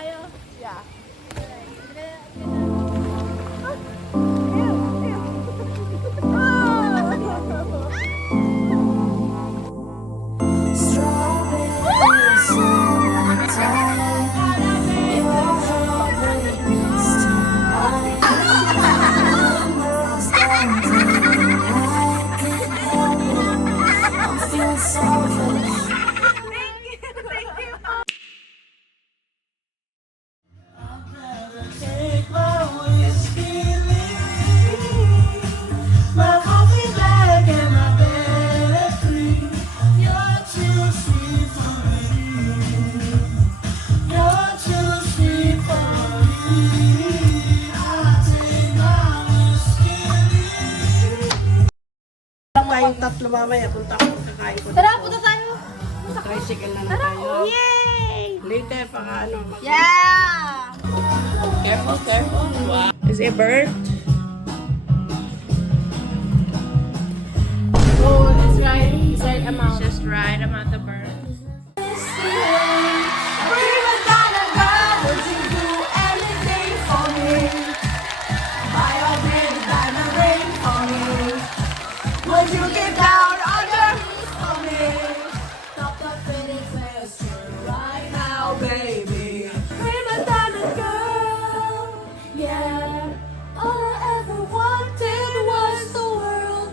tayo? Yeah. Tayong tatlo mamaya kung kakain ko. Tara, punta tayo! Tricycle na lang tayo. Yay! Later, ano. Yeah! Careful, careful. Wow. Is it burnt? Oh, it's right. It's right amount. Just right amount of burnt. Would you get down on your knees for me? Stop the fitting faster right now, baby. Prima donna girl, yeah. All I ever wanted was the world.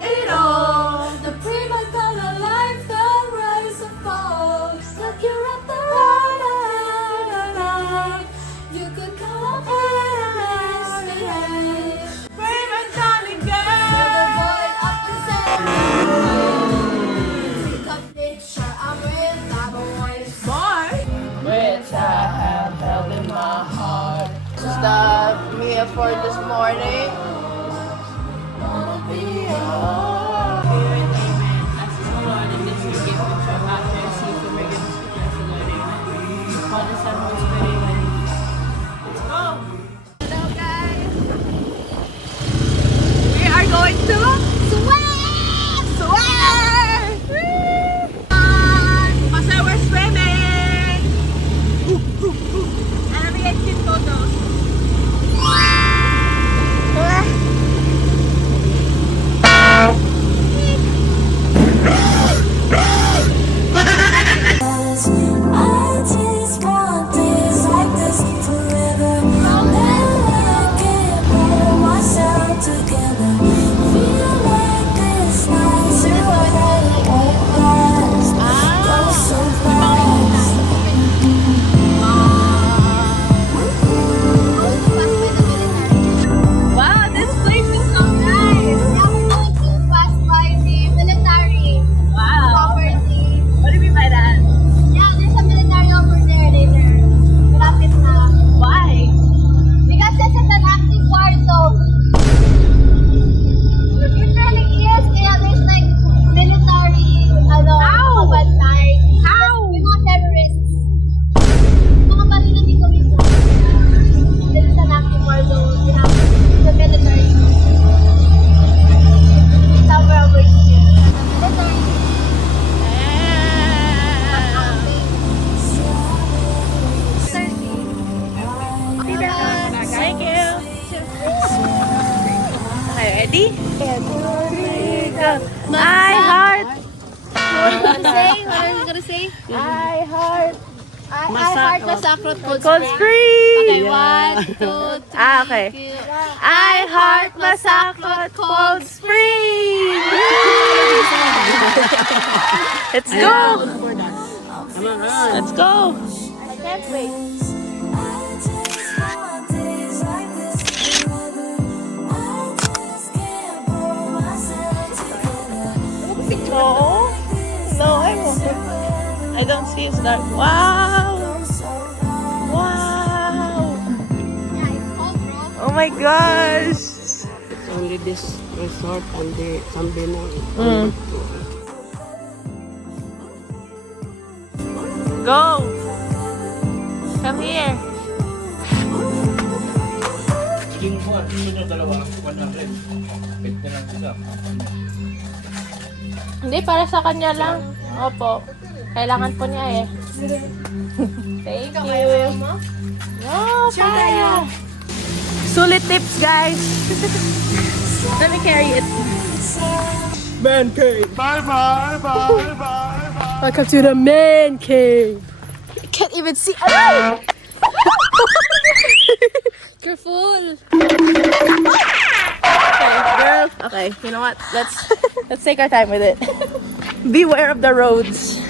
It all. The prima donna life, the rise and fall. Stuck you're at the right. You could call up Which I have held in my heart. This is the meal for this morning. Hello guys! We are going to swim! Swim! Kasi we're swimming! And we get cute photos. I just want this like this forever. I can't pull myself together. Feel like this night it won't last. Go so fast. Wow, this place is so nice! Yeah, we're going to pass by the military Wow! property. What do you mean by that? Yeah, there's a military over there later. Malapit na. Why? Because this is an active war zone. It really is. Kaya there's like military, kabantay. How? Yung mga terrorists. Mga barila dito mismo. This is an active war zone. We have the military. Somewhere over here. The military. Thank you! Okay, ready? I heart! What are you gonna say? I heart! I heart Masacrot Cold Cold Springs. Okay, Springs! 1, 2, 3. Okay. I heart Masacrot Cold Springs! Let's go! Let's go! I can't wait. I just want this like this forever. I just can't pull myself together. No, no, I don't see it's dark. Wow! Wow! Yeah, it's cold, bro. Oh my gosh! It's only this resort and the Sambino. Go! Come here! Yung buwan, yung dalawa, 100. 50 lang sila. Hindi, para sa kanya lang. Opo. Kailangan po niya eh. Thank you. No, kaya. Sulit tips, guys. Let me carry it. Man cave. Bye bye bye bye. Welcome to the man cave. Can't even see. Careful. Okay, girl. Okay, you know what? Let's take our time with it. Beware of the roads.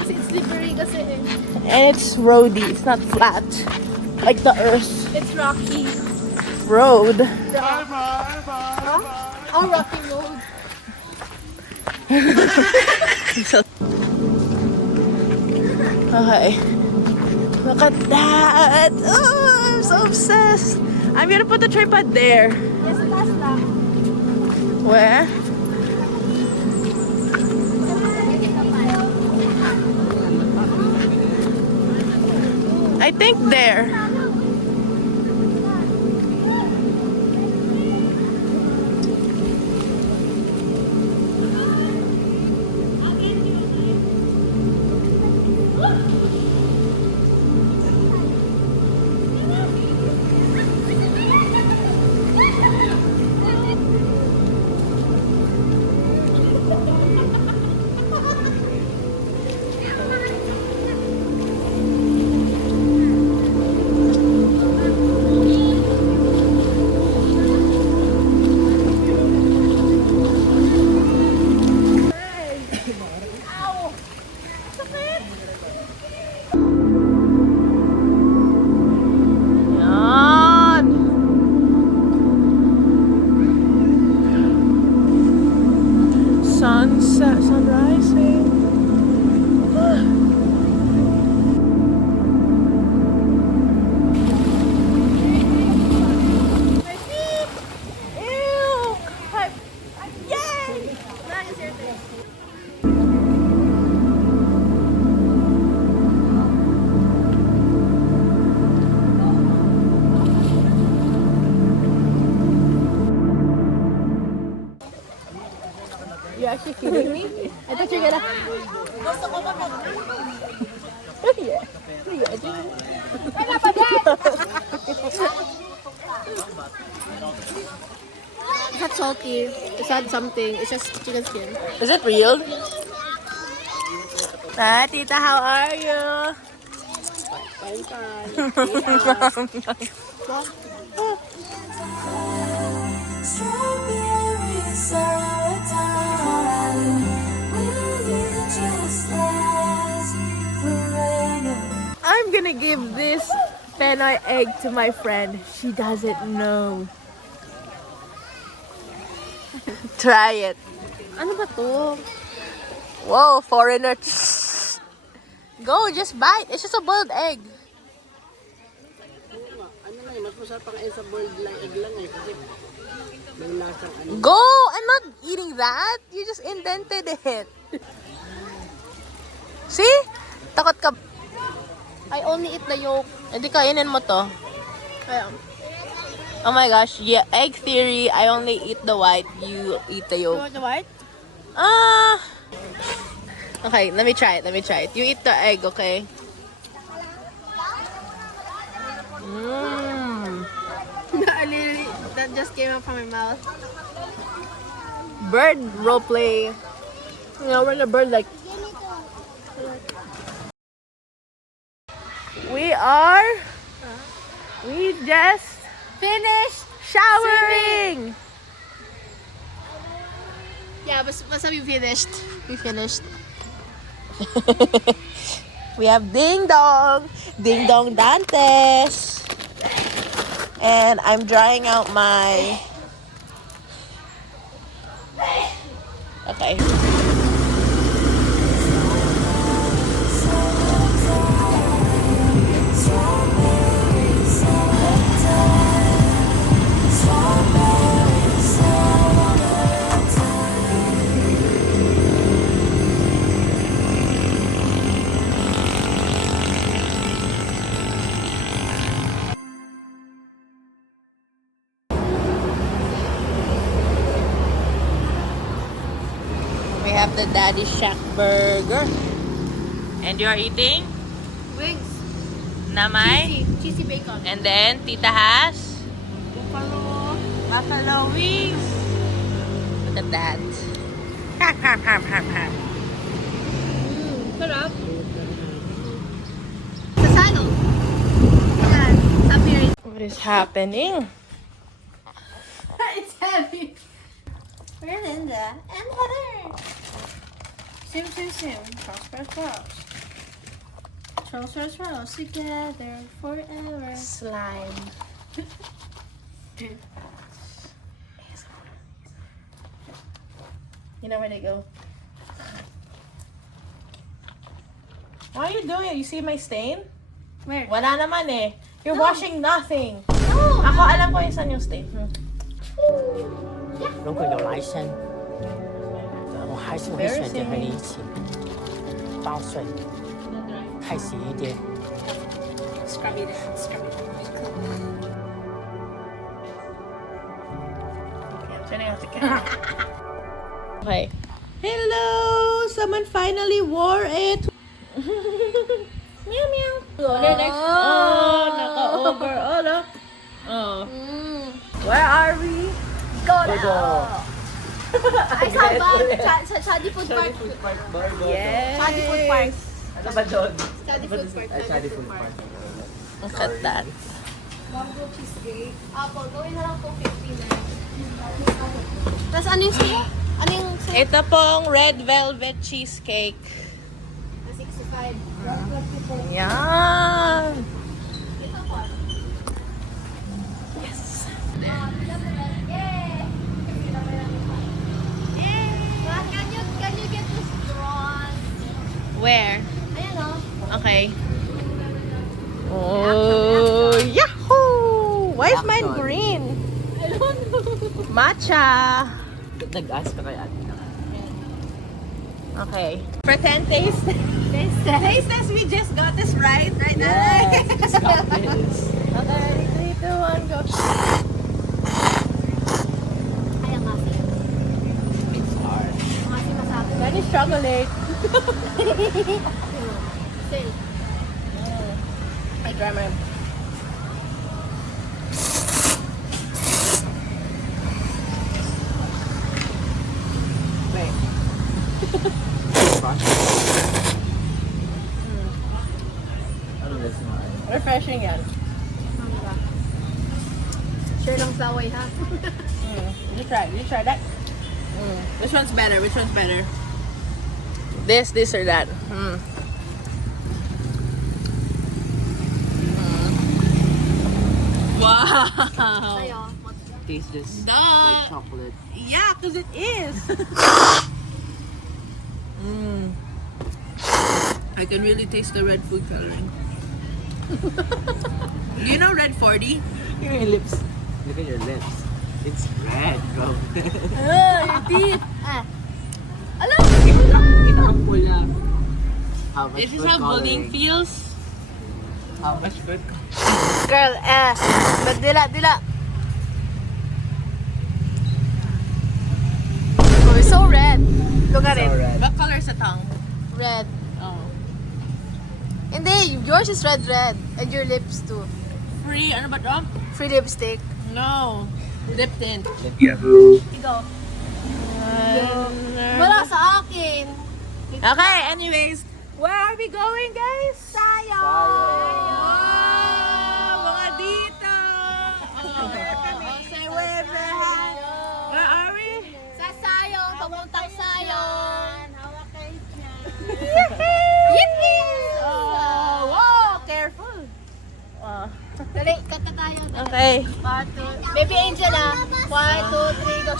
Kasi it's slippery kasi eh. And it's roady. It's not flat like the earth. It's rocky. Road. Oh, rocky road. Okay. Look at that. Oh, I'm so obsessed. I'm gonna put the tripod there. Yes, last lang. Where? I think there. Yan. Sunset, sun rising. Ew! Yay! You actually kidding me? I thought you're gonna. Yeah. It's not salty. It's not something. It's just chicken skin. Is it real? Ah, tita, how are you? Strawberry summertime. Will you just last forever? I'm gonna give this PENOY egg to my friend. She doesn't know. Try it. Ano ba to? Whoa, foreigner. Go, just bite. It's just a boiled egg. Ano lang, mas masarap pa kain sa boiled lang egg lang eh. Kasi may lasang ano. Go! I'm not eating that. You just indented it. See? Takot ka. I only eat the yolk. Hindi kainin mo to. Kaya, Oh my gosh. Yeah, egg theory. I only eat the white. You eat the you yolk. want the white? Ah. Okay, let me try it. You eat the egg, okay? Mmm. Literally, that just came out from my mouth. Bird role play. You know, when the bird like. We just Finished! showering. Yeah, basta we finished. We finished. We have Ding Dong Dantes, and I'm drying out my. Okay. Strawberry summertime. Strawberry We have the Daddy Shack burger. And you're eating? Wings. Namay? Cheesy bacon. And then, Tita has? Buffalo. Buffalo wings. Look at that. Sarap. Sa sayong. Yan. Sabi rin. What is happening? It's heavy. We're Linda and Heather. Sim. Trolls together forever. Slime. You know where they go. What are you doing? You see my stain? Where? Wala naman eh. You're washing nothing. No. Ako alam ko yung saan yung stain. 如果有来生，我还是会选择和你一起报税，开心一点。 Scrubby there. Scrubby. Okay, I'm turning off the camera. Okay. Hello! Someone finally wore it. Meow meow. Oh, naka-over. Oh, no. Oh. Where are we? Go now. Ay, sa Chadi Food Park. Yes. Chadi Food Park. Ano ba doon? Chadi Food Park. Chadi Food Park. Look at that. Mango cheesecake. Apple. Gawin na lang po 50 na. Tapos ano yung sa'yo? Ano yung sa'yo? Ito pong red velvet cheesecake. 65. Yan. Can you get this drawn? Where? Ayan o. Okay. Oh, yahoo! Why is mine green? I don't know. Matcha. Nag-ask ka kay ate. Okay. Pretend taste. Taste test. Taste test. We just got this right. Right now. Yes, just got this. Okay. 3, 2, 1, go. Ay, ang kasi. It's hard. Ang kasi masakit. That is chocolate. Sale. I try mine. Wait. Ano listen mo? Refreshing yan. Share lang sa away, ha? You try that. Which one's better? Which one's better? This or that? Wow. Sa'yo. Taste this Duh. like chocolate. Yeah, because it is. I can really taste the red food coloring. Do you know red 40? Your lips. Look at your lips. It's red, bro. Your teeth. Alam! Ito ang pula. How much This is good how bullying coloring? feels. How much good Girl, but dila. Oh, it's so red. Look at So it. red. What color is the tongue? Red. Oh. Hindi, yours is red. And your lips too. Free, ano ba to? Free lipstick. No. Lip tint. Ikaw. Wala sa akin. Okay, anyways. Where are we going, guys? Sayong! Mga dito! Where kami? Where are we? Sa Sayong, papuntang Sayong. Yippee! Oh, wow! Careful. Dali, kata tayo. Okay. 1, 2, Baby Angel ah. 1, 2, 3, go.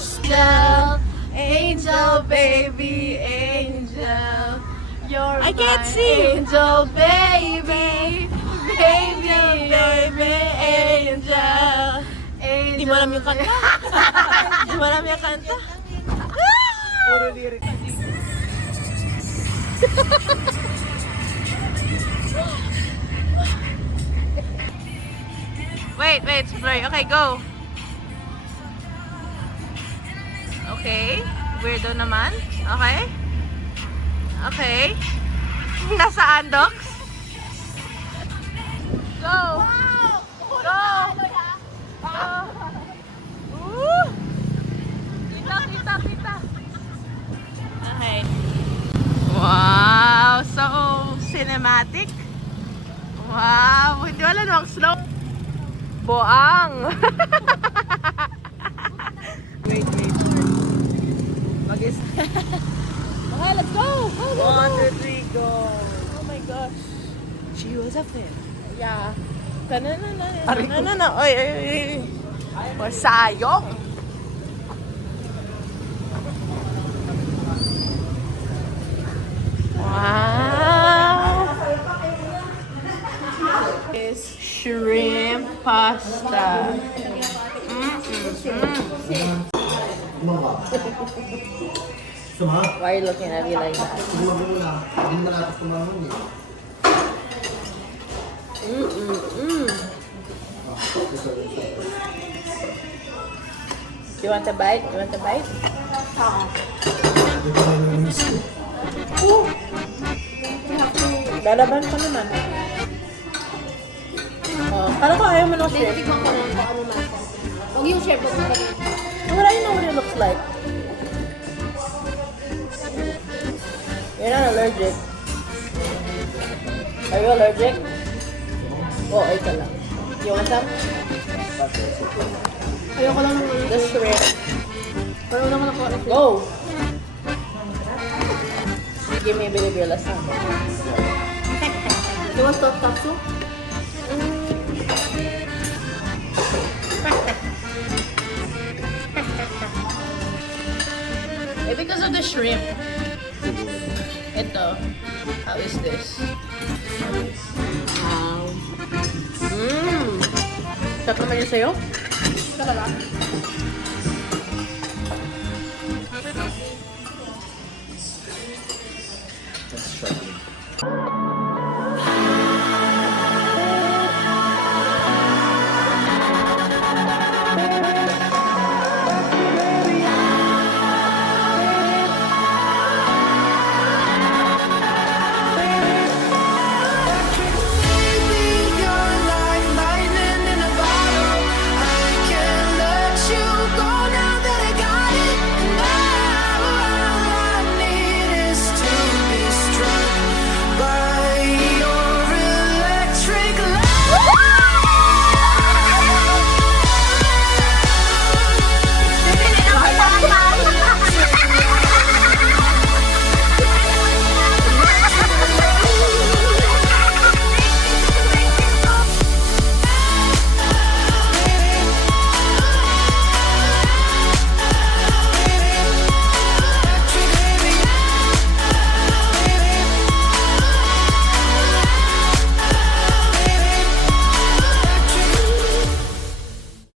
Angel, baby, angel. You're I can't my see. Angel, baby. Baby, angel. Hindi mo alam yung kanta? Hindi mo alam yung kanta? Puro lyrics. Wait, blurry. Okay, go. Okay. Weirdo naman. Okay. Nasaan, Dox? Go! Go! Go! Woo! Kita. Okay. Wow! So cinematic. Wow! Hindi wala namang slow. Boang! Wait. Mag-is. Okay, let's go! Go! 1, 2, 3, go! Oh my gosh. She was a fan. Yeah. No. Oy. Or sayong. Wow. Is shrimp pasta. Why are you looking at me like that? You want a bite? Lalaban pa naman. Oh, parang ko ayaw mo ng shrimp. Tikman ko lang kung ano lasa. Huwag yung shrimp. Well, I know what it looks like. You're not allergic. Are you allergic? Oh, ito lang. You want some? Ayoko lang ng The shrimp. Pero naman ako. Go! Give me a bit of your last one. You want to tatsu? Eh, because of the shrimp. Ito. How is this? Wow. Sarap naman yun sa'yo? Talaga? That's striking.